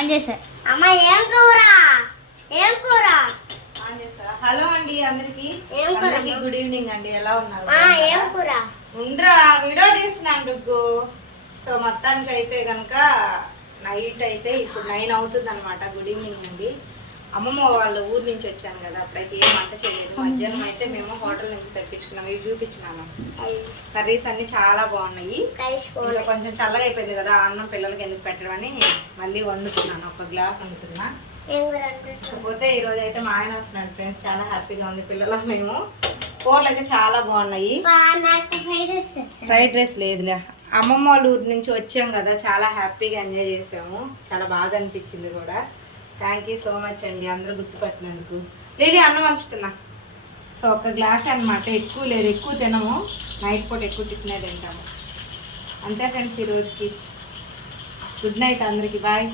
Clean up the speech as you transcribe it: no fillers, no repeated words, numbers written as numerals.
అమ్మ ఏం కూర ఏం కూర హలో అండి అందరికి గుడ్ ఈవినింగ్ అండి. ఎలా ఉన్నారు? ఏం కూర ఉండరా వీడియో తీస్తున్నాను డుగ్గు. సో మొత్తానికి అయితే కనుక నైట్ అయితే ఇప్పుడు 9 అవుతుంది అనమాట. గుడ్ ఈవినింగ్ అండి. అమ్మమ్మ వాళ్ళ ఊరు నుంచి వచ్చాను కదా, అప్పుడైతే ఏం వంట చేయలేదు. మధ్యాహ్నం అయితే మేము హోటల్ నుంచి తెప్పించుకున్నాము. ఇవి చూపించినాను. కర్రీస్ అన్ని చాలా బాగున్నాయి. ఇంకా కొంచెం చల్లగా అయిపోయింది కదా, అన్నం పిల్లలకి ఎందుకు పెట్టడం అని మళ్ళీ వండుతున్నాను. ఒక గ్లాస్ వండుతున్నా. కాకపోతే ఈ రోజు అయితే మా ఆయన వస్తున్నాడు ఫ్రెండ్స్. చాలా హ్యాపీగా ఉంది పిల్లలకు. మేము కూరలు అయితే చాలా బాగున్నాయి. ఫ్రైడ్ రైస్ లేదులే, అమ్మమ్మ వాళ్ళ ఊరు నుంచి వచ్చాం కదా, చాలా హ్యాపీగా ఎంజాయ్ చేసాము. చాలా బాగా అనిపించింది కూడా. థ్యాంక్ యూ సో మచ్ అండి అందరూ గుర్తుపట్టినందుకు. లేలి అన్నం వంచుతున్నా. సో ఒక గ్లాస్ అనమాట, ఎక్కువ లేదు, ఎక్కువ తినము. నైట్ పూట ఎక్కువ టిఫినే తింటాము. అంతే ఫ్రెండ్స్ ఈ రోజుకి. గుడ్ నైట్ అందరికి. బాయ్.